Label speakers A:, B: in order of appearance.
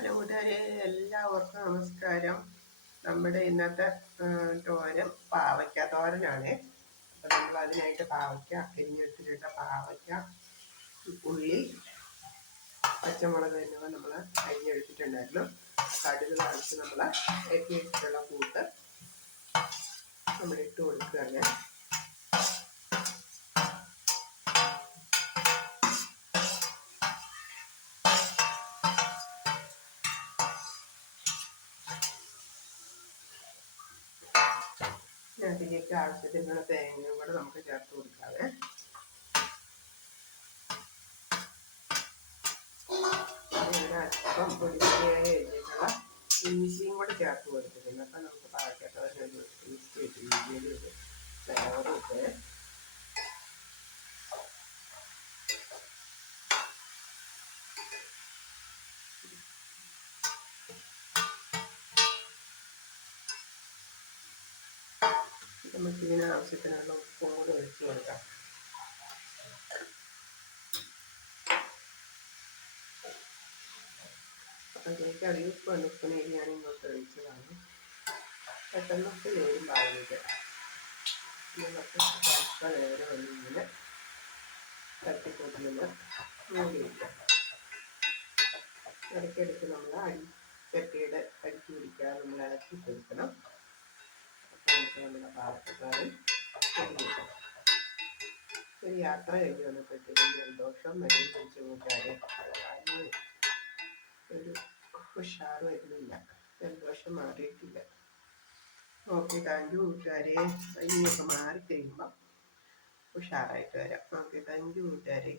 A: Hello കൂട്ടുകാരെ എല്ലാവർക്കും നമസ്കാരം. നമ്മുടെ ഇന്നത്തെ തോരൻ പാവയ്ക്ക തോരനാണ്. അപ്പം നമ്മൾ അതിനായിട്ട് പാവയ്ക്ക അരിഞ്ഞെടുത്തിട്ട് പാവയ്ക്ക ഉള്ളി പച്ചമുളക് എന്നിവ നമ്മൾ അരിഞ്ഞെടുത്തിട്ടുണ്ടായിരുന്നു. കടുക് കാണിച്ച് നമ്മൾ എത്തിയിട്ടുള്ള കൂട്ട് നമ്മൾ ഇട്ട് കൊടുക്കുകയാണ്. അതിലേക്ക് ആവശ്യത്തിനുള്ള തേങ്ങയും കൂടെ നമുക്ക് ചേർത്ത് കൊടുക്കാവേ. അല്പം പൊടിയായി കഴിഞ്ഞിട്ടുള്ള ഇഞ്ചിയും കൂടെ ചേർത്ത് കൊടുത്തിട്ടുണ്ട്. അപ്പം നമുക്ക് പാകത്തോടെ ഒരു ടേസ്റ്റ് നമുക്ക് ഇതിന് ആവശ്യത്തിനുള്ള ഉപ്പും കൂടി ഒഴിച്ച് കൊടുക്കാം. അതിലേക്ക് അറിയിപ്പ് ഉപ്പും ഞാൻ ഇങ്ങോട്ട് ഒഴിച്ചതാണ്. പെട്ടെന്ന് ഉപ്പ് നേരും പാലിട്ട് നമുക്ക് പച്ച നേരെ ഒന്നിങ്ങനെ തട്ടിക്കൊണ്ടിങ്ങനെ മൂടി വയ്ക്കാം ഇടയ്ക്കിടയ്ക്ക് നമ്മൾ അരി ചട്ടിയുടെ അടിച്ചു പിടിക്കാതെ നമ്മൾ ഇളക്കി കൊടുക്കണം. അപ്പോൾ നമ്മുടെ പാത്രക്കാരൻ ഒരു യാത്ര കഴിഞ്ഞ് വന്നപ്പോഴത്തേക്കും ജലദോഷം മരുന്ന് കുറിച്ച് കൂട്ടാതെ ഒരു ഉഷാർ വരുന്നില്ല ജലദോഷം മാറിയിട്ടില്ല ഓക്കെ താങ്ക് യു കൂട്ടുകാരെ ഇനിയൊക്കെ മാറിക്കഴിയുമ്പോൾ ഉഷാറായിട്ട് വരാം ഓക്കെ താങ്ക് യു കൂട്ടുകാരെ